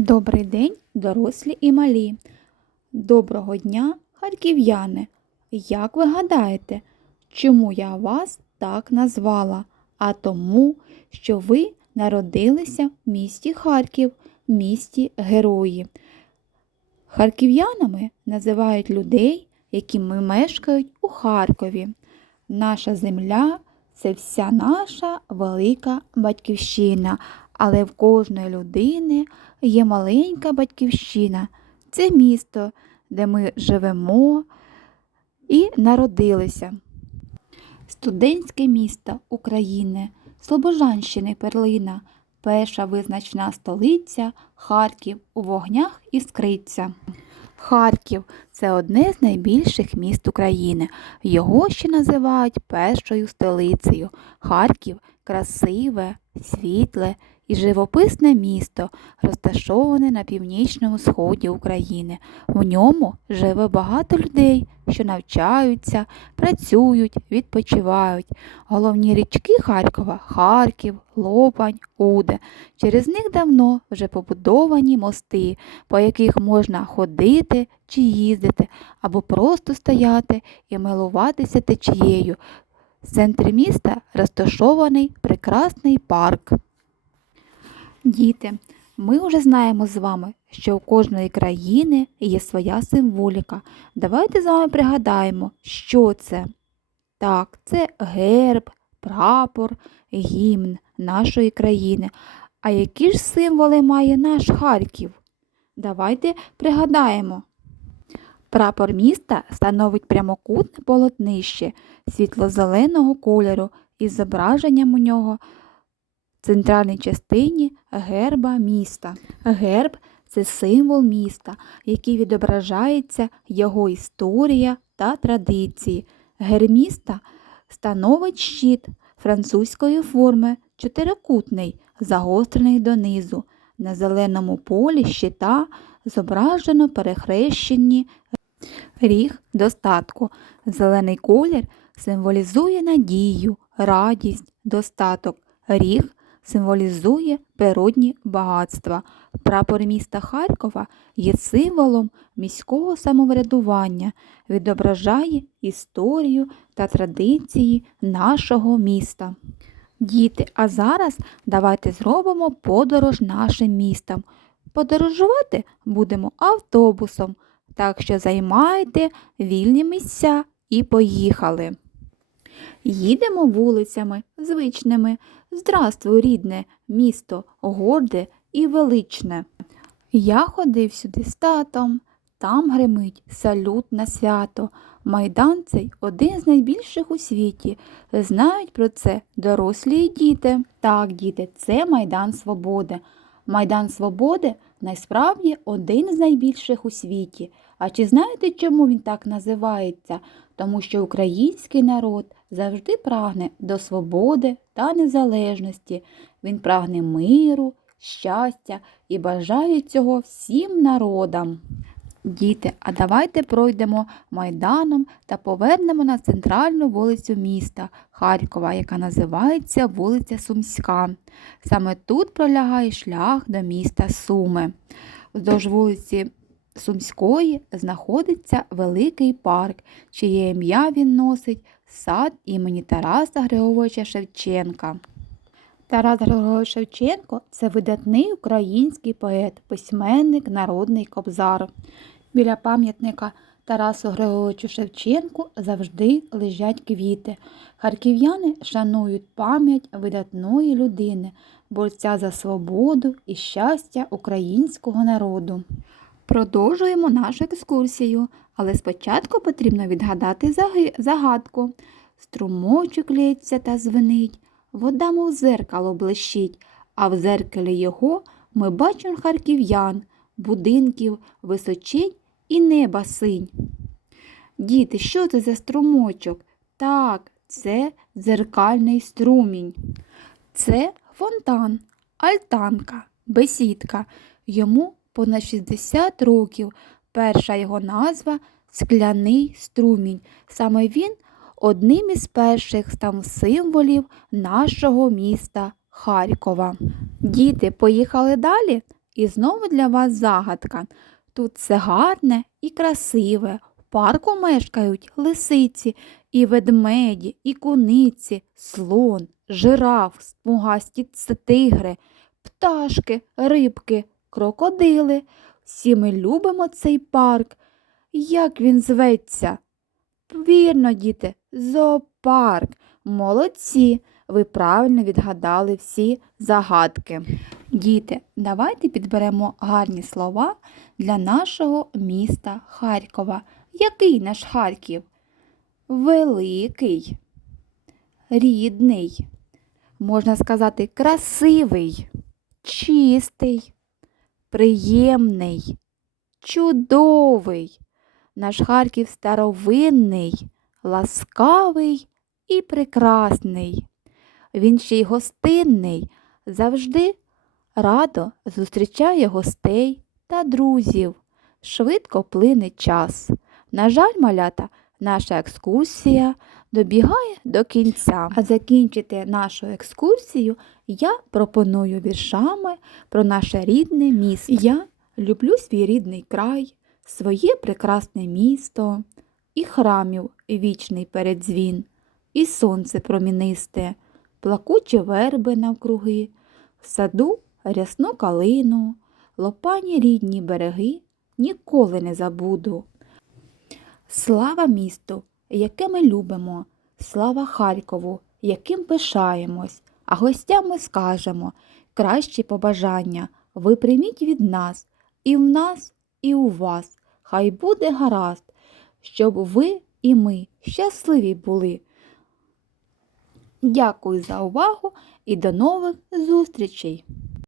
Добрий день, дорослі і малі. Доброго дня, харків'яни. Як ви гадаєте, чому я вас так назвала? А тому, що ви народилися в місті Харків, місті Герої. Харків'янами називають людей, які ми мешкають у Харкові. Наша земля це вся наша велика батьківщина, але в кожної людини є маленька батьківщина. Це місто, де ми живемо і народилися. Студентське місто України, Слобожанщини перлина, перша визначна столиця Харків у вогнях іскриться. Харків це одне з найбільших міст України. Його ще називають першою столицею. Харків красиве, світле і живописне місто, розташоване на північному сході України. В ньому живе багато людей, що навчаються, працюють, відпочивають. Головні річки Харкова Харків, Лопань, Уде. Через них давно вже побудовані мости, по яких можна ходити чи їздити, або просто стояти і милуватися течією. В центрі міста розташований прекрасний парк. Діти, ми вже знаємо з вами, що у кожної країни є своя символіка. Давайте з вами пригадаємо, що це. Так, це герб, прапор, гімн нашої країни. А які ж символи має наш Харків? Давайте пригадаємо. Прапор міста становить прямокутне полотнище світло-зеленого кольору із зображенням у нього центральній частині герба міста. Герб це символ міста, який відображається його історія та традиції. Герб міста становить щит французької форми, чотирикутний, загострений донизу. На зеленому полі щита зображено перехрещені ріг достатку. Зелений колір символізує надію, радість, достаток. Ріг символізує природні багатства. Прапор міста Харкова є символом міського самоврядування, відображає історію та традиції нашого міста. Діти, а зараз давайте зробимо подорож нашим містом. Подорожувати будемо автобусом, так що займайте вільні місця і поїхали. Їдемо вулицями звичними. Здравствуй, рідне, місто, горде і величне. Я ходив сюди з татом, там гримить салют на свято. Майдан цей один з найбільших у світі. Знають про це дорослі і діти. Так, діти, це Майдан Свободи. Майдан Свободи насправді один з найбільших у світі. А чи знаєте, чому він так називається? Тому що український народ завжди прагне до свободи та незалежності. Він прагне миру, щастя і бажає цього всім народам. Діти, а давайте пройдемо майданом та повернемо на центральну вулицю міста Харкова, яка називається вулиця Сумська. Саме тут пролягає шлях до міста Суми. Вздовж вулиці Сумської знаходиться великий парк, чиє ім'я він носить сад імені Тараса Григоровича Шевченка. Тарас Григорович Шевченко це видатний український поет, письменник, народний кобзар. Біля пам'ятника Тарасу Григоровичу Шевченку завжди лежать квіти. Харків'яни шанують пам'ять видатної людини, борця за свободу і щастя українського народу. Продовжуємо нашу екскурсію, але спочатку потрібно відгадати загадку. Струмочок лється та звенить, вода, мов зеркало блищить, а в зеркалі його ми бачимо харків'ян, будинків височинь і неба синь. Діти, що це за струмочок? Так, це дзеркальний струмінь. Це фонтан, альтанка, бесідка. Йому понад 60 років. Перша його назва скляний струмінь. Саме він одним із перших став символів нашого міста Харкова. Діти поїхали далі І знову для вас загадка. Тут все гарне і красиве. В парку мешкають лисиці, і ведмеді, і куниці, слон, жираф, смугасті тигри, пташки, рибки, крокодили. Всі ми любимо цей парк. Як він зветься? Вірно, діти, зоопарк. Молодці, ви правильно відгадали всі загадки. Діти, давайте підберемо гарні слова для нашого міста Харкова. Який наш Харків? Великий, рідний, можна сказати, красивий, чистий, приємний, чудовий. Наш Харків старовинний, ласкавий і прекрасний. Він ще й гостинний, завжди радо зустрічає гостей та друзів. Швидко плине час. На жаль, малята, наша екскурсія добігає до кінця. А закінчити нашу екскурсію я пропоную віршами про наше рідне місто. Я люблю свій рідний край, своє прекрасне місто, і храмів вічний передзвін, і сонце промінисте, плакучі верби навкруги, в саду рясну калину, лопані рідні береги ніколи не забуду. Слава місту, яке ми любимо, слава Харкову, яким пишаємось, а гостям ми скажемо кращі побажання ви прийміть від нас, і в нас, і у вас. Хай буде гаразд, щоб ви і ми щасливі були. Дякую за увагу і до нових зустрічей!